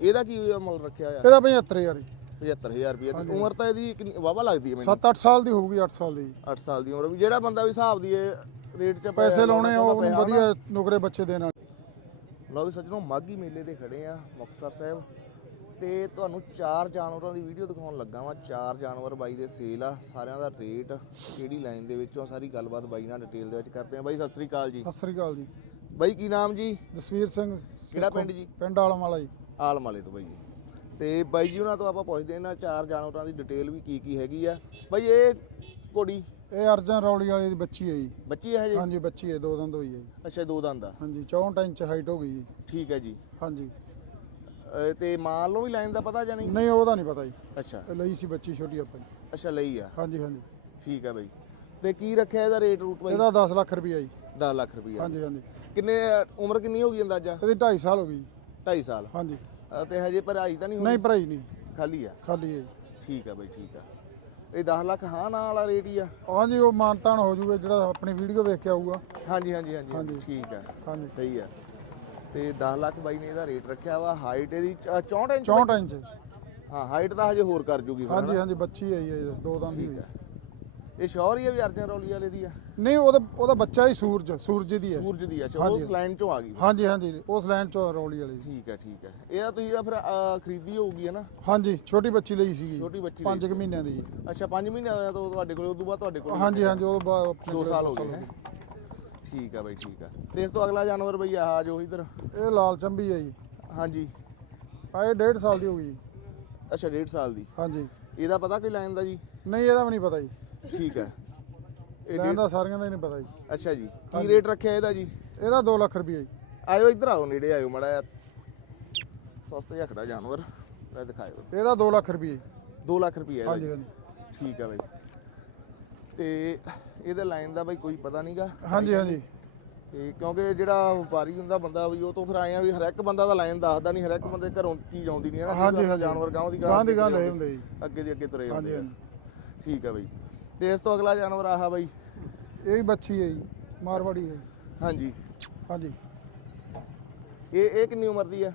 ਇਹਦਾ ਕੀ ਮੁੱਲ ਰੱਖਿਆ ਆ ਇਹਦਾ 75000 ਜੀ। 75000 ਰੁਪਏ ਦੀ ਉਮਰ ਤਾਂ ਇਹਦੀ ਵਾਵਾ ਲੱਗਦੀ ਹੈ ਮੈਨੂੰ। 7-8 ਸਾਲ ਦੀ ਹੋਊਗੀ 8 ਸਾਲ ਦੀ। 8 ਸਾਲ ਦੀ ਉਮਰ ਵੀ। ਜਿਹੜਾ ਬੰਦਾ ਵੀ ਹਿਸਾਬ ਦੀ ਇਹ ਰੇਟ 'ਚ ਪੈਸੇ ਲਾਉਣੇ ਉਹ ਵਧੀਆ ਨੁਕਰੇ ਬੱਚੇ ਦੇਣ ਵਾਲੇ। ਲਓ ਵੀ ਸੱਜਣੋ ਮਾਗੀ ਮੇਲੇ ਤੇ ਖੜੇ ਆ ਮੁਕਤਸਰ ਸਾਹਿਬ। ਤੇ ਤੁਹਾਨੂੰ ਚਾਰ ਜਾਨਵਰਾਂ ਦੀ ਵੀਡੀਓ ਦਿਖਾਉਣ ਲੱਗਾ ਵਾਂ। ਚਾਰ ਜਾਨਵਰ ਬਾਈ ਦੇ ਸੇਲ ਆ। ਸਾਰਿਆਂ ਦਾ ਰੇਟ ਕਿਹੜੀ ਲਾਈਨ ਦੇ ਵਿੱਚੋਂ ਸਾਰੀ ਗੱਲਬਾਤ ਬਾਈ ਨਾਲ ਡਿਟੇਲ ਦੇ ਵਿੱਚ ਕਰਦੇ ਆ। ਬਾਈ ਸਤਿ ਸ੍ਰੀ ਅਕਾਲ ਜੀ। ਸਤਿ ਸ੍ਰੀ ਅਕਾਲ ਜੀ। ਬਾਈ ਕੀ ਨਾਮ ਜੀ? ਜਸਵੀਰ ਸਿੰਘ ਕਿਹੜਾ ਪਿੰਡ ਜੀ? ਪਿੰਡ ਆਲਮ ਵਾਲਾ ਜੀ। ਆਲਮ ਵਾਲੇ ਤੋਂ ਬਾਈ ਜੀ। ਤੇ ਬਾਈ ਜੀ ਉਹਨਾਂ ਤੋਂ ਆਪਾਂ ਪੁੱਛਦੇ ਇਹਨਾਂ ਚਾਰ ਜਾਨਵਰਾਂ ਦੀ ਡਿਟੇਲ ਵੀ ਕੀ ਕੀ ਹੈਗੀ ਆ। ਬਾਈ ਇਹ ਘੋੜੀ? ਇਹ ਅਰਜਨ ਰੌਲੀ ਵਾਲੀ ਦੀ ਬੱਚੀ ਹੈ ਜੀ। ਬੱਚੀ ਹੈ ਜੀ ਹਾਂਜੀ ਬੱਚੀ ਹੈ ਦੋ ਦੰਦ ਹੋਈ ਹੈ ਜੀ। ਅੱਛਾ ਦੋ ਦੰਦ ਆ। ਹਾਂਜੀ 64 ਇੰਚ ਹਾਈਟ ਹੋ ਗਈ ਜੀ। ਠੀਕ ਹੈ ਜੀ। ਹਾਂਜੀ। ਤੇ ਮਾਲ ਨੂੰ ਵੀ ਲਾਈਨ ਦਾ ਪਤਾ ਜਾਂ ਨਹੀਂ? ਨਹੀਂ ਉਹਦਾ ਨਹੀਂ ਪਤਾ ਜੀ। ਅੱਛਾ। ਲਈ ਸੀ ਬੱਚੀ ਛੋਟੀ ਆਪਾਂ ਜੀ। ਅੱਛਾ ਲਈ ਆ। ਹਾਂਜੀ ਹਾਂਜੀ। ਠੀਕ ਹੈ ਬਾਈ। ਤੇ ਕੀ ਰੱਖਿਆ ਇਹਦਾ ਰੇਟ ਰੂਟ ਬਾਈ? ਇਹਦਾ 10 ਲੱਖ ਰੁਪਈਆ ਜੀ। 10 ਲੱਖ ਰੁਪਈਆ। ਹਾਂਜੀ ਹਾਂਜੀ। ਕਿੰਨੇ ਉਮਰ ਕਿੰਨੀ ਹੋ ਗਈ ਅੰਦਾਜ਼ਾ? ਇਹਦੀ 2.5 ਸਾਲ ਹੋ ਗਈ। ਜੀ 2.5 ਸਾਲ? ਹਾਂਜੀ। ਤੇ ਹਜੇ ਭਰਾਈ ਤਾਂ ਨਹੀਂ ਹੋਈ? ਨਹੀਂ ਭਰਾਈ ਨਹੀਂ। ਖਾਲੀ ਆ? ਖਾਲੀ ਹੈ ਜੀ। ਠੀਕ ਆ ਬਾਈ ਠੀਕ ਆ। ਇਹ 10 ਲੱਖ ਹਾਂ ਨਾ ਵਾਲਾ ਰੇਟ ਹੀ ਆ? ਹਾਂਜੀ ਉਹ ਮਾਨਤਾਨ ਹੋ ਜੂਗਾ ਜਿਹੜਾ ਆਪਣੀ ਵੀਡੀਓ ਵੇਖ ਕੇ ਆਊਗਾ। ਹਾਂਜੀ ਹਾਂਜੀ ਹਾਂਜੀ ਹਾਂਜੀ। ਠੀਕ ਆ। ਹਾਂਜੀ। ਸਹੀ ਆ। ਤੇ 10 ਲੱਖ ਬਾਈ ਨੇ ਇਹਦਾ ਰੇਟ ਰੱਖਿਆ ਵਾ ਹਾਈਟ ਇਹਦੀ ਚ- 64 ਇੰਚ 64 ਇੰਚ। ਹਾਂ ਹਾਈਟ ਤਾਂ ਹਜੇ ਹੋਰ ਕਰ ਜੂਗੀ ਫਿਰ ਹਾਂਜੀ ਹਨਾ? ਹਾਂਜੀ ਬੱਚੀ ਹੈ ਜੀ ਇਹ ਦੋ ਦੰਦ ਦੀ ਠੀਕ ਆ। ਇਹ ਸ਼ੋਰ ਹੀ ਆ ਵੀ ਅਰਜਨ ਰੌਲੀ ਵਾਲੇ ਦੀ ਆ? ਨਹੀਂ ਉਹਦਾ ਉਹਦਾ ਬੱਚਾ ਹੀ ਸੂਰਜ ਸੂਰਜ ਦੀ ਹੈ। ਸੂਰਜ ਦੀ ਆ ਅੱਛਾ ਹਾਂਜੀ। ਉਸ ਲਾਈਨ ਚੋਂ ਆ ਗਈ। ਹਾਂਜੀ ਹਾਂਜੀ ਉਸ ਲਾਈਨ ਚੋਂ ਰੌਲੀ ਵਾਲੀ। ਠੀਕ ਆ ਠੀਕ ਆ ਇਹਦਾ ਤੁਸੀਂ ਤਾਂ ਫਿਰ ਅਹ, ਖਰੀਦੀ ਹੋਊਗੀ ਹੈ ਨਾ? ਹਾਂਜੀ ਛੋਟੀ ਬੱਚੀ ਲਈ ਸੀਗੀ। ਛੋਟੀ ਬੱਚੀ 5 ਮਹੀਨਿਆਂ ਦੀ। ਜੀ ਅੱਛਾ 5 ਮਹੀਨਿਆਂ ਦਾ ਤੋਂ ਤੁਹਾਡੇ ਕੋਲ ਉਦੋਂ ਬਾਅਦ ਤੁਹਾਡੇ ਕੋਲ ਹਾਂਜੀ ਹਾਂਜੀ ਉਹ ਬਾਅਦ ਆਪਣੇ 2 ਕੋਲੇ ਸਾਲ ਹੋ ਗਏ ਹੈਂ? ਠੀਕ ਆ ਬਾਈ ਠੀਕ ਆ ਤੇ ਇਸ ਤੋਂ ਅਗਲਾ ਜਾਨਵਰ ਬਈ ਆ ਜੋ ਇਧਰ। ਇਹ ਲਾਲ ਚੰਬੀ ਹੈ ਜੀ। ਹਾਂਜੀ। ਆ ਇਹ 1.5 ਸਾਲ ਦੀ ਹੋ ਗਈ। ਜੀ ਅੱਛਾ 1.5 ਸਾਲ ਦੀ। ਹਾਂਜੀ। ਇਹਦਾ ਪਤਾ ਕੋਈ ਲਾਈਨ ਦਾ ਜੀ? ਨਹੀਂ ਇਹਦਾ ਵੀ ਨਹੀਂ ਪਤਾ ਜੀ। ਠੀਕ ਹੈ। ਇਹ ਲੈਣ ਦਾ ਸਾਰੀਆਂ ਦਾ ਹੀ ਨਹੀਂ ਪਤਾ ਜੀ। ਅੱਛਾ ਜੀ ਕੀ ਰੇਟ ਰੱਖਿਆ ਇਹਦਾ ਜੀ? ਇਹਦਾ 2 ਲੱਖ ਰੁਪਈਆ ਜੀ। ਆਇਓ ਇੱਧਰ ਆਓ ਨੇੜੇ ਆਇਓ ਮੜਾ ਸਸਤਾ ਜਿਹਾ ਖੜਾ ਜਾਨਵਰ ਲੈ ਦਿਖਾਇਓ। ਇਹਦਾ 2 ਲੱਖ ਜੀ। 2 ਲੱਖ ਰੁਪਏ ਇਹਦਾ ਹਾਂਜੀ ਜੀ। ਹਾਂਜੀ। ਠੀਕ ਆ ਬਾਈ। ਤੇ ਇਹਦੇ ਲਾਈਨ ਦਾ ਬਾਈ ਕੋਈ ਪਤਾ ਨਹੀਂਗਾ ਹਾਂਜੀ ਹਾਂਜੀ। ਤੇ ਕਿਉਂਕਿ ਜਿਹੜਾ ਵਪਾਰੀ ਹੁੰਦਾ ਬੰਦਾ ਵੀ ਉਹ ਤੋਂ ਫਿਰ ਆਏ ਆ ਵੀ ਹਰ ਇੱਕ ਬੰਦਾ ਦਾ ਲਾਈਨ ਦੱਸਦਾ ਨਹੀਂ ਹਰ ਇੱਕ ਬੰਦੇ ਘਰੋਂ ਚੀਜ਼ ਆਉਂਦੀ ਨਹੀਂ ਹੈ ਨਾ ਹਾਂਜੀ, ਜਿਹਦਾ ਹਾਂਜੀ। ਜਾਨਵਰ ਗਾਂ ਦੀ ਗਾਂ ਦੀ ਗਾਂ ਲਏ ਹੁੰਦੇ ਜੀ। ਅੱਗੇ ਦੀ ਅੱਗੇ ਤੁਰੇ ਹਾਂਜੀ ਹੁੰਦੇ ਆ। ਹਾਂਜੀ। ਠੀਕ ਆ ਬਾਈ। ਤੇ ਇਸ ਤੋਂ ਅਗਲਾ ਜਾਨਵਰ ਆਹ ਬਾਈ। ਇਹ ਵੀ ਬੱਚੀ ਹੈ ਜੀ ਮਾਰਵਾੜੀ ਹੈ ਜੀ। ਹਾਂਜੀ। ਹਾਂਜੀ। ਇਹ ਇਹ ਕਿੰਨੀ ਉਮਰ ਦੀ ਆ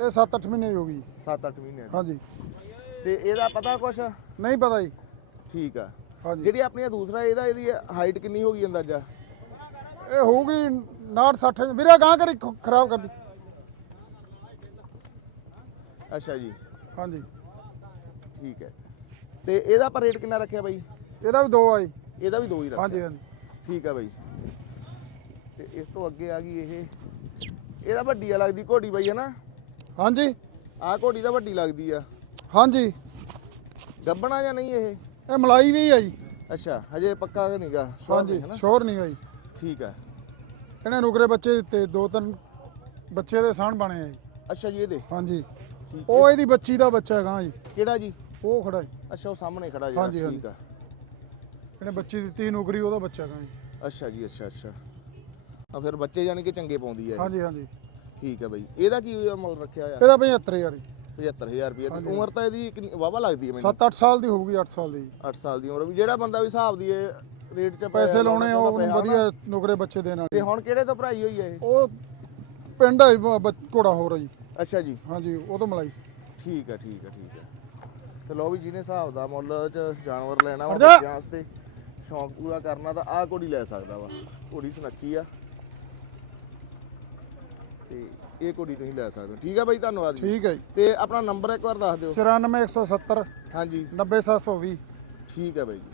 ਇਹ 7-8 ਮਹੀਨੇ ਦੀ ਹੋ ਗਈ ਜੀ। 7-8 ਮਹੀਨੇ ਦੀ। ਹਾਂਜੀ। ਤੇ ਇਹਦਾ ਪਤਾ ਕੁਛ? ਨਹੀਂ ਪਤਾ ਜੀ। ਠੀਕ ਆ। ਹਾਂਜੀ। ਜਿਹੜੀ ਆਪਣੀ ਦੂਸਰਾ ਇਹਦਾ ਇਹਦੀ ਹਾਈਟ ਕਿੰਨੀ ਹੋ ਗਈ ਅੰਦਾਜ਼ਾ? ਇਹ ਹੋਊਗੀ 59 60 ਵੀਰੇ ਗਾਂ ਕਰੀ ਖ- ਖਰਾਬ ਕਰਦੀ। ਅੱਛਾ ਜੀ। ਹਾਂਜੀ। ਠੀਕ ਹੈ। ਤੇ ਇਹਦਾ ਪਰ ਰੇਟ ਕਿੰਨਾ ਰੱਖਿਆ ਬਾਈ? ਇਹਦਾ ਵੀ ਦੋ ਆ ਜੀ। ਇਹਦਾ ਵੀ ਦੋ ਹੀ ਰੱਖਿਆ। ਹਾਂਜੀ ਹਾਂਜੀ। ਠੀਕ ਆ ਬਾਈ। ਤੇ ਇਸ ਤੋਂ ਅੱਗੇ ਆ ਗਈ ਇਹ। ਇਹਦਾ ਵੱਡੀ ਆ ਲੱਗਦੀ ਘੋੜੀ ਬਾਈ ਹੈ ਨਾ? ਹਾਂਜੀ। ਆਹ ਘੋੜੀ ਤਾਂ ਵੱਡੀ ਲੱਗਦੀ ਆ। ਹਾਂਜੀ। ਗੱਬਣਾ ਜਾਂ ਨਹੀਂ ਇਹ? ਇਹ ਮਲਾਈ ਵੀ ਹੈ ਜੀ। ਅੱਛਾ ਹਜੇ ਪੱਕਾ ਨਹੀਂਗਾ ਹਾਂਜੀ ਸ਼ੋਰ ਨਹੀਂ ਹੈ ਜੀ। ਠੀਕ ਆ। ਇਹਨੇ ਨੁਕਰੇ ਬੱਚੇ ਦਿੱਤੇ ਦੋ ਤਿੰਨ ਬੱਚੇ ਦੇ ਸਾਣ ਬਣੇ ਆ ਜੀ। ਅੱਛਾ ਜੀ ਇਹਦੇ? ਹਾਂਜੀ। ਉਹ ਇਹਦੀ ਬੱਚੀ ਦਾ ਬੱਚਾ ਹੈਗਾ ਜੀ। ਕਿਹੜਾ ਜੀ? ਉਹ ਖੜਾ ਜੀ। ਅੱਛਾ ਉਹ ਸਾਹਮਣੇ ਖੜਾ ਜਿਹੜਾ ਹਾਂਜੀ। ਠੀਕ ਆ। ਇਹਨੇ ਬੱਚੀ ਦਿੱਤੀ ਨੌਕਰੀ ਉਹਦਾ ਬੱਚਾ ਜੀ। ਅੱਛਾ ਜੀ ਅੱਛਾ ਅੱਛਾ। ਆ ਫਿਰ ਬੱਚੇ ਜਾਨੀ ਕਿ ਚੰਗੇ ਪਾਉਂਦੀ ਇਹ। ਹਾਂਜੀ ਹਾਂਜੀ। ਠੀਕ ਆ ਬਾਈ। ਇਹਦਾ ਕੀ ਮੁੱਲ ਰੱਖਿਆ ਆ ਇਹਦਾ 75000 ਜੀ। 75000 ਰੁਪਏ ਦੀ ਉਮਰ ਤਾਂ ਇਹਦੀ ਵਾਵਾ ਲੱਗਦੀ ਹੈ ਮੈਨੂੰ। 7-8 ਸਾਲ ਦੀ ਹੋਊਗੀ 8 ਸਾਲ ਦੀ। 8 ਸਾਲ ਦੀ ਉਮਰ ਵੀ ਜਿਹੜਾ ਬੰਦਾ ਵੀ ਹਿਸਾਬ ਦੀ ਇਹ ਰੇਟ 'ਚ ਪੈਸੇ ਲਾਉਣੇ ਉਹ ਵਧੀਆ ਨੌਕਰੇ ਬੱਚੇ ਦੇਣ ਤੇ ਵਾਲੇ ਹੁਣ ਕਿਹੜੇ ਤੋਂ ਭਰਾਈ ਹੋਈ ਹੈ ਇਹ? ਉਹ ਪਿੰਡ ਹੈ ਘੋੜਾ ਹੋਰ ਆ ਜੀ। ਅੱਛਾ ਜੀ। ਹਾਂਜੀ ਉਹ ਤੋਂ ਮਲਾਈ ਠੀਕ ਹੈ ਠੀਕ ਹੈ ਠੀਕ ਹੈ ਤੇ ਲੋ ਵੀ ਜਿਹਨੇ ਹਿਸਾਬ ਦਾ ਮੁੱਲ 'ਚ ਜਾਨਵਰ ਲੈਣਾ ਵਾ। ਬੱਚਿਆਂ ਵਾਸਤੇ ਸ਼ੌਂਕ ਪੂਰਾ ਕਰਨਾ ਤਾਂ ਆਹ ਘੋੜੀ ਲੈ ਸਕਦਾ ਵਾ। ਘੋੜੀ ਸੁਨੱਖੀ ਆ। ਤੇ ਇਹ ਘੋੜੀ ਤੁਸੀਂ ਲੈ ਸਕਦੇ ਹੋ। ਠੀਕ ਆ ਬਾਈ ਧੰਨਵਾਦ ਜੀ। ਠੀਕ ਹੈ ਜੀ। ਤੇ ਆਪਣਾ ਨੰਬਰ ਇੱਕ ਵਾਰ ਦੱਸ ਦਿਓ। 94170 ਹਾਂਜੀ। 90720 ਠੀਕ ਹੈ ਬਾਈ ਜੀ।